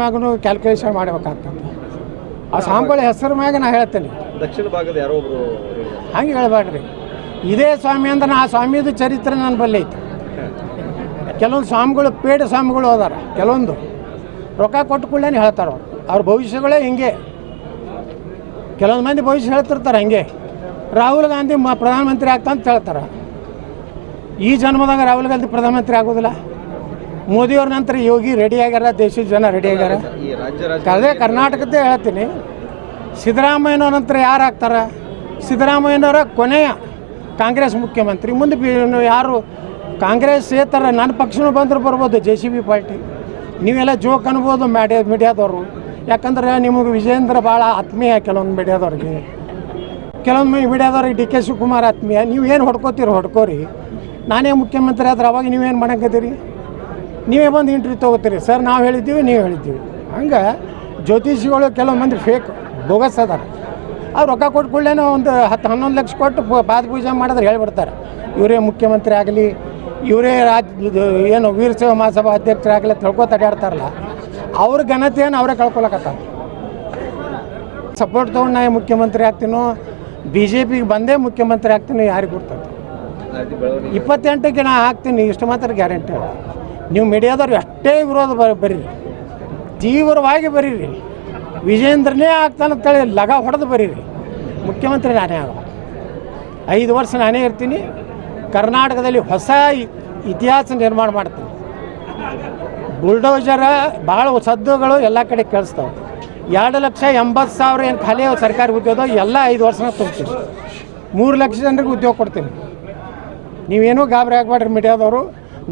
ಮ್ಯಾಗೂ calculation ಮಾಡ್ಬೇಕಾಗ್ತದೆ. ಆ ಸ್ವಾಮಿಗಳ ಹೆಸರು ಮ್ಯಾಗ ನಾ ಹೇಳ್ತೇನೆ. ದಕ್ಷಿಣ ಭಾಗದ ಯಾರೋ ಒಬ್ರು ಹಂಗೆ ಹೇಳ್ಬೇಡ್ರಿ. ಇದೇ ಸ್ವಾಮಿ ಅಂದ್ರೆ ಆ ಸ್ವಾಮಿದು ಚರಿತ್ರೆ ನನ್ನ ಬಲ್ಲಿ ಐತಿ. ಕೆಲವೊಂದು ಸ್ವಾಮಿಗಳು ಪೇಡ ಸ್ವಾಮಿಗಳು ಅದಾರ ಕೆಲವೊಂದು. ರೊಕ್ಕ ಕೊಟ್ಟು ಕೂಡಲೇ ಹೇಳ್ತಾರೆ ಅವ್ರು. ಅವ್ರ ಭವಿಷ್ಯಗಳೇ ಹಿಂಗೆ. ಕೆಲವೊಂದು ಮಂದಿ ಭವಿಷ್ಯ ಹೇಳ್ತಿರ್ತಾರೆ ಹಂಗೆ. ರಾಹುಲ್ ಗಾಂಧಿ ಮ ಪ್ರಧಾನಮಂತ್ರಿ ಆಗ್ತಂತ ಅಂತ ಹೇಳ್ತಾರೆ. ಈ ಜನ್ಮದಾಗ ರಾಹುಲ್ ಗಾಂಧಿ ಪ್ರಧಾನಮಂತ್ರಿ ಆಗೋದಿಲ್ಲ. ಮೋದಿಯವ್ರ ನಂತರ ಯೋಗಿ ರೆಡಿ ಆಗ್ಯಾರ ದೇಶದ ಜನ ರೆಡಿ ಆಗ್ಯಾರ. ಅದೇ ಕರ್ನಾಟಕದ್ದೇ ಹೇಳ್ತೀನಿ. ಸಿದ್ದರಾಮಯ್ಯನವ್ರ ನಂತರ ಯಾರು ಆಗ್ತಾರೆ? ಸಿದ್ದರಾಮಯ್ಯನವರ ಕೊನೆಯ ಕಾಂಗ್ರೆಸ್ ಮುಖ್ಯಮಂತ್ರಿ. ಮುಂದೆ ಬಿ- ಯಾರು? ಕಾಂಗ್ರೆಸ್ ಥರ ನನ್ನ ಪಕ್ಷನೂ ಬಂದ್ರೆ ಬರ್ಬೋದು ಜೆ ಸಿ ಬಿ ಪಾರ್ಟಿ. ನೀವೆಲ್ಲ ಜೋಕ್ ಅನ್ಬೋದು ಮ್ಯಾಡಿಯಾ ಮೀಡಿಯಾದವರು. ಯಾಕಂದ್ರೆ ನಿಮಗೆ ವಿಜೇಂದ್ರ ಭಾಳ ಆತ್ಮೀಯ ಕೆಲವೊಂದು ಮೀಡಿಯಾದವ್ರಿಗೆ. ಕೆಲವೊಮ್ಮೆ ಮೀಡಿಯಾದವ್ರಿಗೆ ಡಿ ಕೆ ಶಿವಕುಮಾರ್ ಆತ್ಮೀಯ. ನೀವು ಏನು ಹೊಡ್ಕೋತೀರಿ ಹೊಡ್ಕೋರಿ. ನಾನೇ ಮುಖ್ಯಮಂತ್ರಿ ಆದ್ರೆ ಅವಾಗ ನೀವೇನು ಮಾಡಕತ್ತೀರಿ ನೀವೇ ಬಂದು ಇಂಟ್ರ್ಯೂ ತೊಗೋತೀರಿ. ಸರ್ ನಾವು ಹೇಳಿದ್ದೀವಿ, ನೀವು ಹೇಳಿದ್ದೀವಿ. ಹಂಗೆ ಜ್ಯೋತಿಷಿಗಳು ಕೆಲವು ಮಂದಿ ಫೇಕ್ ಬೋಗಸ್ ಅದಾರ. ಅವ್ರು ರೊಕ್ಕ ಕೊಟ್ಟು ಕೂಡಲೇ ಒಂದು ಹತ್ತು ಹನ್ನೊಂದು ಲಕ್ಷ ಕೊಟ್ಟು ಪಾದ ಪೂಜೆ ಮಾಡಿದ್ರೆ ಹೇಳ್ಬಿಡ್ತಾರೆ. ಇವರೇ ಮುಖ್ಯಮಂತ್ರಿ ಆಗಲಿ, ಇವರೇ ರಾಜ್ ಏನು ವೀರಸೇವ ಮಹಾಸಭಾ ಅಧ್ಯಕ್ಷರಾಗಲಿ ತಿಳ್ಕೊ ತಡೆಯಾಡ್ತಾರಲ್ಲ ಅವ್ರ ಘನತೆಯನ್ನು ಅವರೇ ಕಳ್ಕೊಳಕತ್ತಾರ. ಸಪೋರ್ಟ್ ತೊಗೊಂಡು ನಾ ಮುಖ್ಯಮಂತ್ರಿ ಆಗ್ತೀನೋ ಬಿ ಜೆ ಪಿಗೆ ಬಂದೇ ಮುಖ್ಯಮಂತ್ರಿ ಆಗ್ತೀನೋ ಯಾರಿಗೆ ಗೊತ್ತೈತೆ ಇಪ್ಪತ್ತೆಂಟಕ್ಕೆ ನಾ ಹಾಕ್ತೀನಿ ಇಷ್ಟು ಮಾತ್ರ ಗ್ಯಾರಂಟಿ. ನೀವು ಮೀಡಿಯಾದವ್ರು ಅಷ್ಟೇ ವಿರೋಧ ಬರ ಬರೀರಿ. ತೀವ್ರವಾಗಿ ಬರೀರಿ. ವಿಜೇಂದ್ರನೇ ಆಗ್ತಾನಂತೇಳಿ ಲಗ ಹೊಡೆದು ಬರೀರಿ. ಮುಖ್ಯಮಂತ್ರಿ ನಾನೇ ಆಗ ಐದು ವರ್ಷ ನಾನೇ ಇರ್ತೀನಿ. ಕರ್ನಾಟಕದಲ್ಲಿ ಹೊಸ ಇತಿಹಾಸ ನಿರ್ಮಾಣ ಮಾಡ್ತೀನಿ. ಬುಲ್ಡೋಜರ ಭಾಳ ಸದ್ದುಗಳು ಎಲ್ಲ ಕಡೆ ಕೇಳಿಸ್ತಾವೆ. ಎರಡು ಲಕ್ಷ ಎಂಬತ್ತು ಸಾವಿರ ಏನು ಖಾಲಿ ಸರ್ಕಾರಿ ಉದ್ಯೋಗ, ಎಲ್ಲ ಐದು ವರ್ಷನ ತುಂಬ್ತೀನಿ. ಮೂರು ಲಕ್ಷ ಜನರಿಗೆ ಉದ್ಯೋಗ ಕೊಡ್ತೀನಿ. ನೀವೇನೂ ಗಾಬರಿ ಆಗಬೇಡ್ರಿ ಮೀಡಿಯಾದವರು.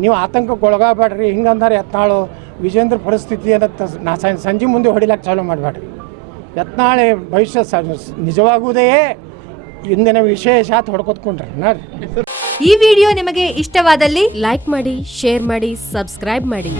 ನೀವು ಆತಂಕಕ್ಕೆ ಒಳಗಾಗಬೇಡ್ರಿ ಹಿಂಗಂದ್ರೆ ಯತ್ನಾಳು ವಿಜೇಂದ್ರ ಪರಿಸ್ಥಿತಿ ಅನ್ನ ನಾ ಸಂಜೆ ಮುಂದೆ ಹೊಡಿಲಕ್ಕೆ ಚಾಲೂ ಮಾಡಬೇಡ್ರಿ. ಯತ್ನಾಳೆ ಭವಿಷ್ಯ ನಿಜವಾಗುವುದೇ ಇಂದಿನ ವಿಶೇಷ ಹೊಡ್ಕೊತ್ಕೊಂಡ್ರಿ. ಈ ವಿಡಿಯೋ ನಿಮಗೆ ಇಷ್ಟವಾದಲ್ಲಿ ಲೈಕ್ ಮಾಡಿ, ಶೇರ್ ಮಾಡಿ, ಸಬ್ಸ್ಕ್ರೈಬ್ ಮಾಡಿ.